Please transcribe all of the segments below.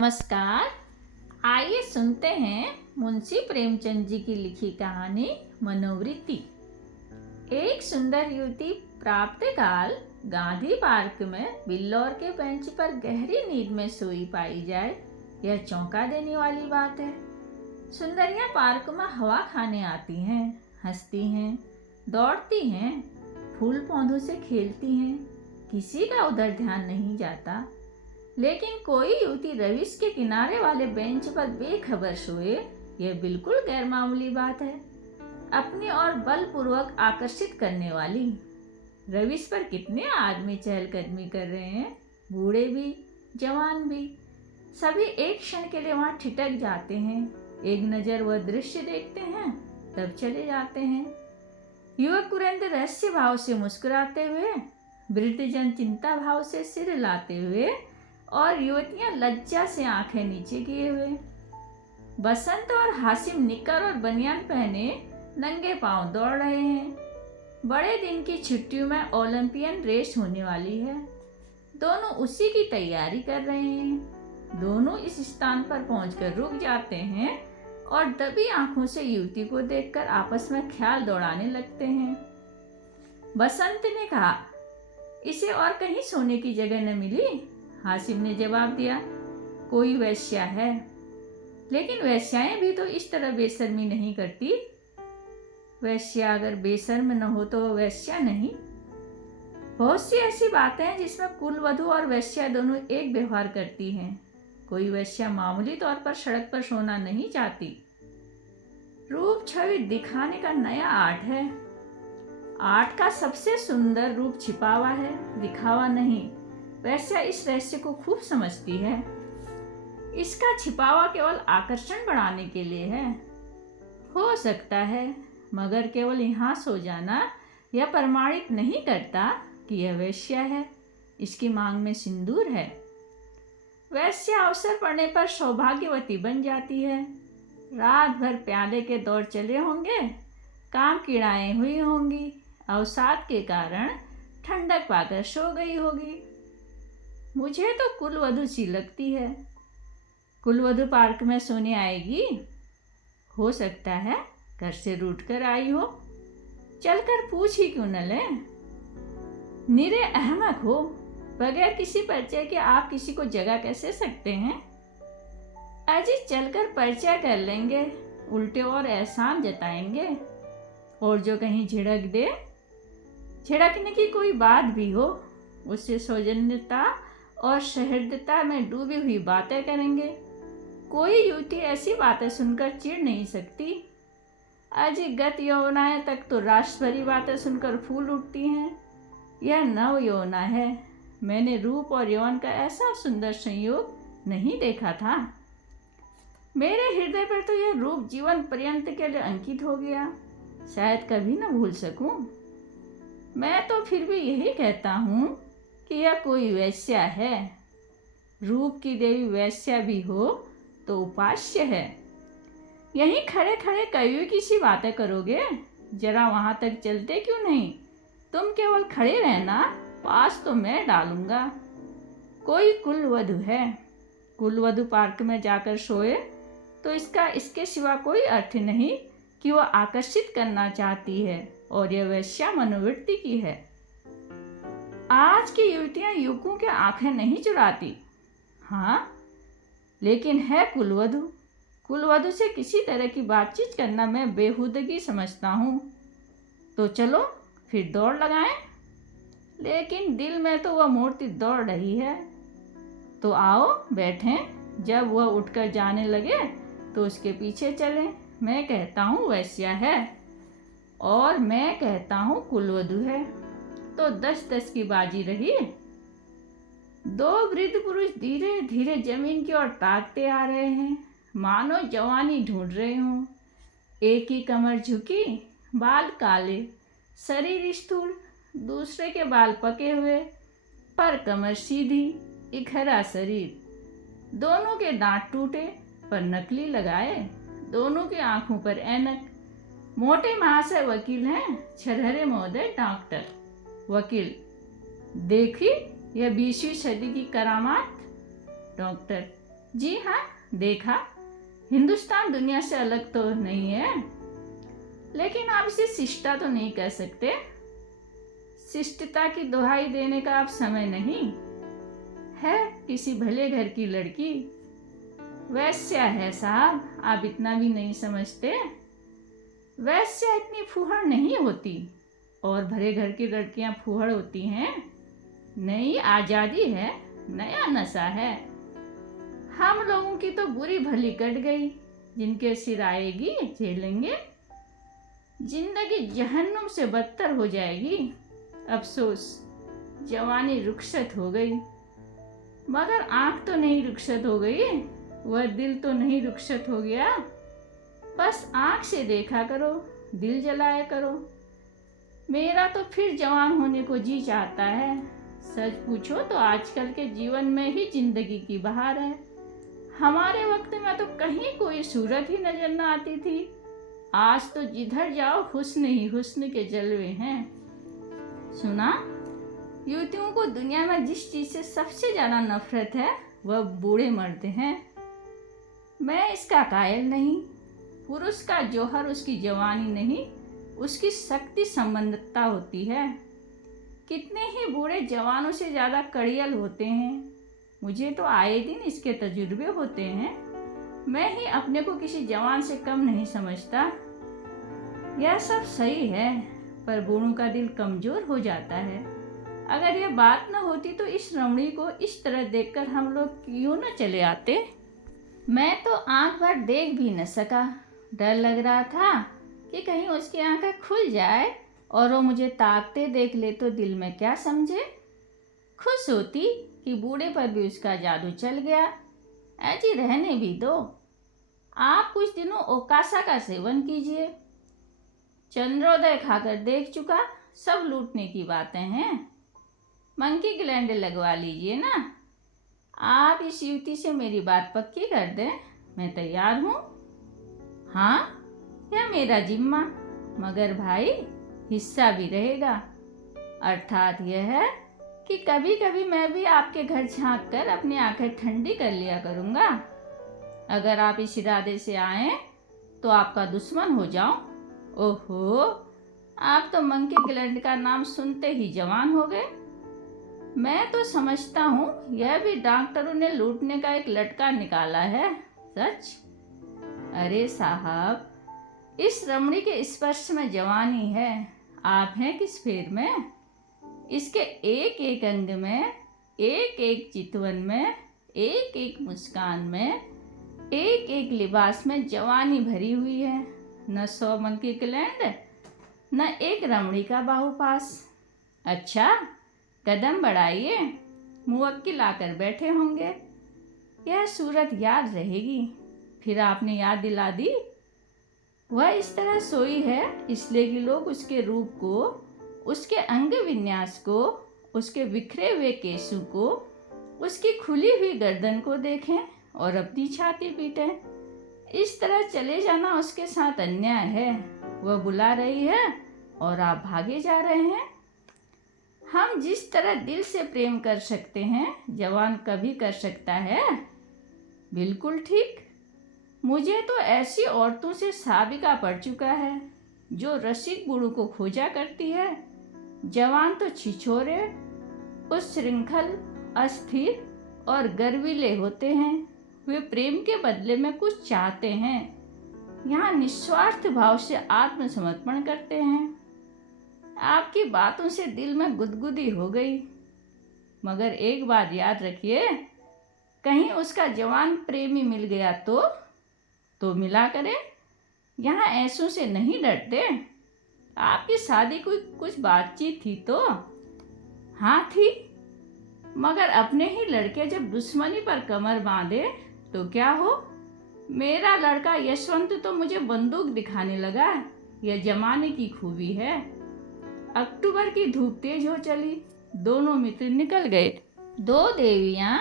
नमस्कार। आइए सुनते हैं मुंशी प्रेमचंद जी की लिखी कहानी मनोवृत्ति। एक सुंदर युवती प्रातःकाल गांधी पार्क में बिल्लौर के बेंच पर गहरी नींद में सोई पाई जाए, यह चौंका देने वाली बात है। सुंदरियां पार्क में हवा खाने आती हैं, हंसती हैं, दौड़ती हैं, फूल पौधों से खेलती हैं, किसी का उधर ध्यान नहीं जाता। लेकिन कोई युवती रविश के किनारे वाले बेंच पर बेखबर सोए, यह बिल्कुल गैर मामूली बात है। अपनी ओर बलपूर्वक आकर्षित करने वाली। रविश पर कितने आदमी चहलकदमी कर रहे हैं, बूढ़े भी जवान भी। सभी एक क्षण के लिए वहां ठिठक जाते हैं, एक नजर वह दृश्य देखते हैं, तब चले जाते हैं। युवक कुरेंद्र रहस्य भाव से मुस्कुराते हुए, वृद्धजन चिंता भाव से सिर हिलाते हुए और युवतियां लज्जा से आंखें नीचे किए हुए। बसंत और हासिम निक्कर और बनियान पहने नंगे पांव दौड़ रहे हैं। बड़े दिन की छुट्टियों में ओलंपियन रेस होने वाली है। दोनों उसी की तैयारी कर रहे हैं। दोनों इस स्थान पर पहुंचकर रुक जाते हैं और दबी आंखों से युवती को देखकर आपस में ख्याल दौड़ाने लगते हैं। बसंत ने कहा, इसे और कहीं सोने की जगह न मिली? हासिम ने जवाब दिया, कोई वेश्या है। लेकिन वेश्याएं भी तो इस तरह बेशर्मी नहीं करती। वेश्या अगर बेशर्म न हो तो वेश्या नहीं। बहुत सी ऐसी बातें हैं जिसमें कुलवधू और वेश्या दोनों एक व्यवहार करती हैं। कोई वेश्या मामूली तौर पर सड़क पर सोना नहीं चाहती। रूप छवि दिखाने का नया आर्ट है। आर्ट का सबसे सुंदर रूप छिपावा है, दिखावा नहीं। वेश्या इस रहस्य को खूब समझती है। इसका छिपावा केवल आकर्षण बढ़ाने के लिए है। हो सकता है, मगर केवल यहाँ सो जाना यह प्रमाणित नहीं करता कि यह वेश्या है। इसकी मांग में सिंदूर है। वेश्या अवसर पड़ने पर सौभाग्यवती बन जाती है। रात भर प्याले के दौर चले होंगे, काम कीड़ाएं हुई होंगी, अवसाद के कारण ठंडक पाकर सो गई होगी। मुझे तो कुलवधू सी लगती है। कुलवधू पार्क में सोने आएगी? हो सकता है घर से रूठ कर आई हो। चलकर पूछ ही क्यों न ले। निरे अहमक हो, बगैर किसी परिचय के आप किसी को जगा कैसे सकते हैं? अजी चलकर परिचय कर लेंगे, उल्टे और एहसान जताएंगे। और जो कहीं झिड़क दे, झिड़कने की कोई बात भी हो, उससे सौजन्यता और सहृदयता में डूबी हुई बातें करेंगे। कोई युवती ऐसी बातें सुनकर चिढ़ नहीं सकती। अजी गत यौवनाएं तक तो राष्ट्रभरी बातें सुनकर फूल उठती हैं। यह नव यौवना है। मैंने रूप और यौवन का ऐसा सुंदर संयोग नहीं देखा था। मेरे हृदय पर तो यह रूप जीवन पर्यंत के लिए अंकित हो गया, शायद कभी न भूल सकूं। मैं तो फिर भी यही कहता हूँ कि यह कोई वेश्या है। रूप की देवी वेश्या भी हो तो उपास्य है। यहीं खड़े खड़े कवियों की सी बातें करोगे? जरा वहां तक चलते क्यों नहीं? तुम केवल खड़े रहना, पास तो मैं डालूंगा। कोई कुलवधू है। कुलवधू पार्क में जाकर सोए तो इसका इसके सिवा कोई अर्थ नहीं कि वह आकर्षित करना चाहती है, और यह वेश्या मनोवृत्ति की है। आज की युवतियां युवकों के आंखें नहीं चुराती। हाँ, लेकिन है कुलवधू। कुलवधू से किसी तरह की बातचीत करना मैं बेहूदगी समझता हूँ। तो चलो फिर दौड़ लगाएं। लेकिन दिल में तो वह मूर्ति दौड़ रही है। तो आओ बैठें। जब वह उठकर जाने लगे तो उसके पीछे चलें। मैं कहता हूँ वेश्या है और मैं कहता हूँ कुलवधू है, तो 10-10 की बाजी रही। दो वृद्ध पुरुष धीरे धीरे जमीन की ओर ताकते आ रहे हैं, मानो जवानी ढूंढ रहे हों। एक की कमर झुकी, बाल काले, शरीर स्थूल, दूसरे के बाल पके हुए, पर कमर सीधी, इखरा शरीर। दोनों के दांत टूटे पर नकली लगाए, दोनों की आंखों पर ऐनक। मोटे महाशय वकील हैं, छरहरे महोदय डॉक्टर। वकील, देखी यह 20वीं सदी की करामात। डॉक्टर, जी हाँ, देखा। हिंदुस्तान दुनिया से अलग तो नहीं है, लेकिन आप इसे शिष्टा तो नहीं कह सकते। शिष्टता की दुहाई देने का अब समय नहीं है। किसी भले घर की लड़की वैश्या है साहब, आप इतना भी नहीं समझते। वैश्या इतनी फूहड़ नहीं होती, और भरे घर की लड़कियां फूहड़ होती हैं। नई आज़ादी है, नया नशा है। हम लोगों की तो बुरी भली कट गई, जिनके सिर आएगी झेलेंगे। जिंदगी जहन्नुम से बदतर हो जाएगी। अफसोस, जवानी रुखसत हो गई। मगर आंख तो नहीं रुखसत हो गई, वह दिल तो नहीं रुखसत हो गया। बस आंख से देखा करो, दिल जलाया करो। मेरा तो फिर जवान होने को जी चाहता है। सच पूछो तो आजकल के जीवन में ही जिंदगी की बहार है। हमारे वक्त में तो कहीं कोई सूरत ही नजर न आती थी। आज तो जिधर जाओ हुस्न ही हुस्न के जलवे हैं। सुना, युवतियों को दुनिया में जिस चीज से सबसे ज्यादा नफरत है वह बूढ़े मर्द हैं। मैं इसका कायल नहीं। पुरुष का जौहर उसकी जवानी नहीं, उसकी शक्ति संबंधता होती है। कितने ही बूढ़े जवानों से ज़्यादा कड़ियल होते हैं। मुझे तो आए दिन इसके तजुर्बे होते हैं। मैं ही अपने को किसी जवान से कम नहीं समझता। यह सब सही है, पर बूढ़ों का दिल कमज़ोर हो जाता है। अगर यह बात न होती तो इस रमणी को इस तरह देखकर हम लोग क्यों न चले आते। मैं तो आंख भर देख भी न सका। डर लग रहा था कि कहीं उसकी आंखें खुल जाए और वो मुझे ताकते देख ले तो दिल में क्या समझे। खुश होती कि बूढ़े पर भी उसका जादू चल गया। ऐसी रहने भी दो। आप कुछ दिनों ओकासा का सेवन कीजिए। चंद्रोदय खाकर देख चुका, सब लूटने की बातें हैं। मंकी ग्लैंड लगवा लीजिए ना। आप इस युवती से मेरी बात पक्की कर दें, मैं तैयार हूँ। हाँ, यह मेरा जिम्मा, मगर भाई हिस्सा भी रहेगा। अर्थात यह है कि कभी कभी मैं भी आपके घर झांक कर अपनी आंखें ठंडी कर लिया करूँगा। अगर आप इस इरादे से आए तो आपका दुश्मन हो जाऊं। ओहो, आप तो मंकी ग्लैंड का नाम सुनते ही जवान हो गए। मैं तो समझता हूँ यह भी डॉक्टरों ने लूटने का एक लटका निकाला है। सच? अरे साहब, इस रमणी के स्पर्श में जवानी है। आप हैं किस फेर में? इसके एक एक अंग में, एक एक चितवन में, एक एक मुस्कान में, एक एक लिबास में जवानी भरी हुई है। न 100 मंकी ग्लैंड, न एक रमणी का बाहुपास। अच्छा, कदम बढ़ाइए, मुवक्किल आकर बैठे होंगे। यह सूरत याद रहेगी। फिर आपने याद दिला दी। वह इस तरह सोई है इसलिए कि लोग उसके रूप को, उसके अंग विन्यास को, उसके बिखरे हुए केशों को, उसकी खुली हुई गर्दन को देखें और अपनी छाती पीटें। इस तरह चले जाना उसके साथ अन्याय है। वह बुला रही है और आप भागे जा रहे हैं। हम जिस तरह दिल से प्रेम कर सकते हैं, जवान कभी कर सकता है? बिल्कुल ठीक। मुझे तो ऐसी औरतों से साबिका पड़ चुका है जो रसिक बूढ़ों को खोजा करती है। जवान तो छिछोरे, उच्छृंखल, अस्थिर और गर्वीले होते हैं। वे प्रेम के बदले में कुछ चाहते हैं। यहाँ निस्वार्थ भाव से आत्मसमर्पण करते हैं। आपकी बातों से दिल में गुदगुदी हो गई। मगर एक बात याद रखिए, कहीं उसका जवान प्रेमी मिल गया तो मिला करें। यहाँ ऐसों से नहीं डरते। आपकी शादी की कुछ बातचीत थी तो? हाँ थी, मगर अपने ही लड़के जब दुश्मनी पर कमर बांधे तो क्या हो। मेरा लड़का यशवंत तो मुझे बंदूक दिखाने लगा। यह जमाने की खूबी है। अक्टूबर की धूप तेज हो चली। दोनों मित्र निकल गए। 2 देवियां,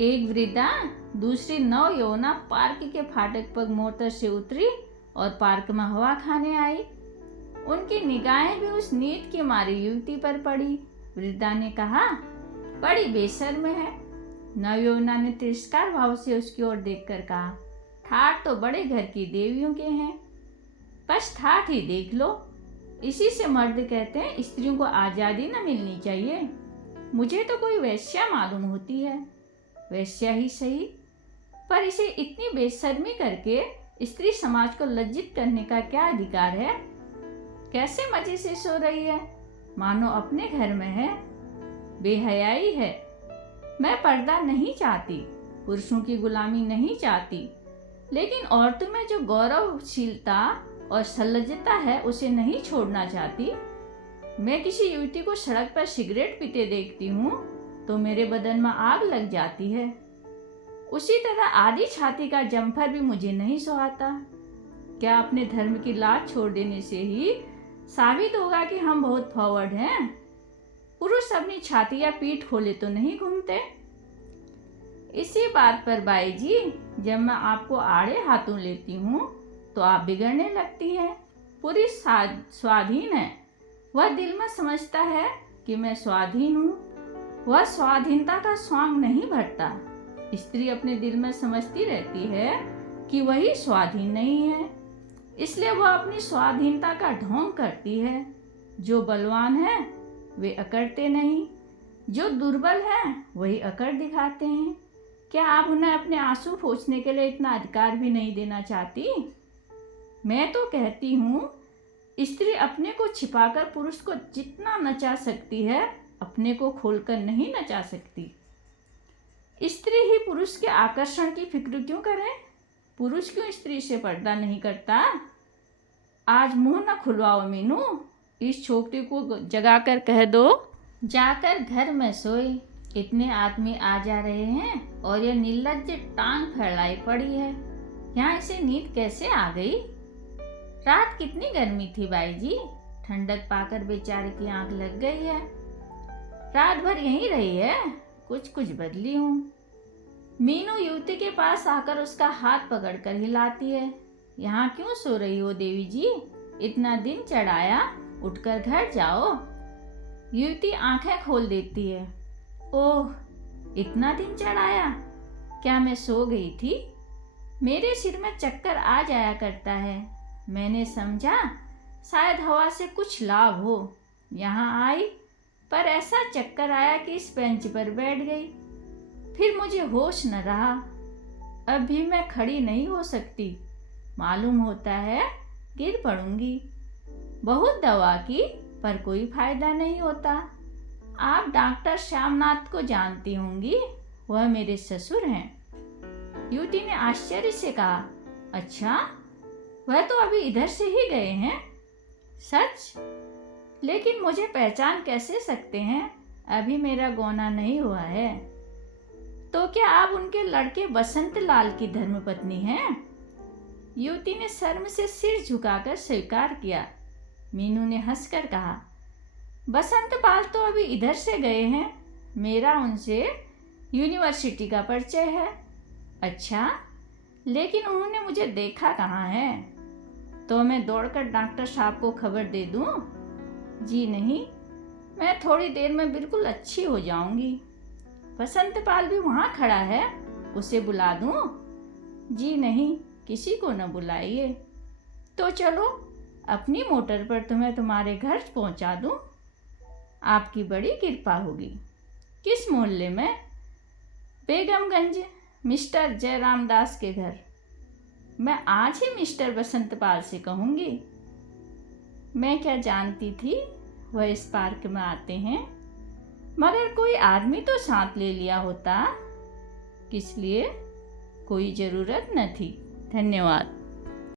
एक वृद्धा, दूसरी नवयौवना पार्क के फाटक पर मोटर से उतरी और पार्क में हवा खाने आई। उनकी निगाहें भी उस नींद की मारी युवती पर पड़ी। वृद्धा ने कहा, बड़ी बेशर्म है, नवयौवना ने तिरस्कार भाव से उसकी ओर देखकर कहा, ठाठ तो बड़े घर की देवियों के हैं, बस ठाठ ही देख लो। इसी से मर्द कहते हैं स्त्रियों को आज़ादी न मिलनी चाहिए। मुझे तो कोई वेश्या मालूम होती है, वेश्या ही सही, पर इसे इतनी बेशर्मी करके स्त्री समाज को लज्जित करने का क्या अधिकार है? कैसे मजे से सो रही है, मानो अपने घर में है। बेहयाई है। मैं पर्दा नहीं चाहती, पुरुषों की गुलामी नहीं चाहती, लेकिन औरतों में जो गौरवशीलता और सलज्जता है उसे नहीं छोड़ना चाहती। मैं किसी युवती को सड़क पर सिगरेट पीते देखती हूँ तो मेरे बदन में आग लग जाती है। उसी तरह आधी छाती का जम्फर भी मुझे नहीं सुहाता। क्या अपने धर्म की लाज छोड़ देने से ही साबित होगा कि हम बहुत फॉरवर्ड हैं? पुरुष अपनी छाती या पीठ खोले तो नहीं घूमते। इसी बात पर बाई जी, जब मैं आपको आड़े हाथों लेती हूँ तो आप बिगड़ने लगती हैं। पुरुष स्वाधीन है, वह दिल में समझता है कि मैं स्वाधीन हूँ, वह स्वाधीनता का स्वांग नहीं भरता। स्त्री अपने दिल में समझती रहती है कि वही स्वाधीन नहीं है, इसलिए वह अपनी स्वाधीनता का ढोंग करती है। जो बलवान है वे अकड़ते नहीं, जो दुर्बल हैं वही अकड़ दिखाते हैं। क्या आप उन्हें अपने आंसू पोंछने के लिए इतना अधिकार भी नहीं देना चाहती? मैं तो कहती हूँ स्त्री अपने को छिपाकर पुरुष को जितना नचा सकती है, अपने को खोलकर नहीं नचा सकती। स्त्री ही पुरुष के आकर्षण की फिक्र क्यों करे? पुरुष क्यों स्त्री से पर्दा नहीं करता? आज मुंह न खुलवाओ मीनू, इस छोकरी को जगाकर कह दो जाकर घर में सोए। इतने आदमी आ जा रहे हैं और यह निर्लज्ज टांग फैलाई पड़ी है, यहाँ इसे नींद कैसे आ गई? रात कितनी गर्मी थी बाई जी, ठंडक पाकर बेचारे की आंख लग गई है। रात भर यहीं रही है, कुछ बदली हूँ। मीनू युवती के पास आकर उसका हाथ पकड़कर हिलाती है। यहाँ क्यों सो रही हो देवी जी, इतना दिन चढ़ाया, उठकर घर जाओ। युवती आंखें खोल देती है। ओह, इतना दिन चढ़ाया, क्या मैं सो गई थी? मेरे सिर में चक्कर आ जाया करता है। मैंने समझा शायद हवा से कुछ लाभ हो, यहाँ आई, पर ऐसा चक्कर आया कि इस बेंच पर बैठ गई। फिर मुझे होश न रहा। अब भी मैं खड़ी नहीं हो सकती, मालूम होता है गिर पड़ूंगी। बहुत दवा की पर कोई फायदा नहीं होता। आप डॉक्टर श्यामनाथ को जानती होंगी, वह मेरे ससुर हैं। युवती ने आश्चर्य से कहा, अच्छा, वह तो अभी इधर से ही गए हैं? सच? लेकिन मुझे पहचान कैसे सकते हैं? अभी मेरा गौना नहीं हुआ है। तो क्या आप उनके लड़के बसंत लाल की धर्मपत्नी हैं? युवती ने शर्म से सिर झुकाकर स्वीकार किया। मीनू ने हंसकर कहा, बसंत पाल तो अभी इधर से गए हैं, मेरा उनसे यूनिवर्सिटी का परिचय है। अच्छा, लेकिन उन्होंने मुझे देखा कहाँ है? तो मैं दौड़कर डॉक्टर साहब को खबर दे दूँ? जी नहीं, मैं थोड़ी देर में बिल्कुल अच्छी हो जाऊंगी। बसंत पाल भी वहाँ खड़ा है, उसे बुला दूँ? जी नहीं, किसी को न बुलाइए। तो चलो, अपनी मोटर पर तुम्हें तुम्हारे घर पहुँचा दूँ? आपकी बड़ी कृपा होगी। किस मोहल्ले में? बेगमगंज, मिस्टर जयराम दास के घर। मैं आज ही मिस्टर बसंत पाल से कहूँगी। मैं क्या जानती थी वह इस पार्क में आते हैं, मगर कोई आदमी तो साथ ले लिया होता। किस लिए? कोई ज़रूरत न थी। धन्यवाद।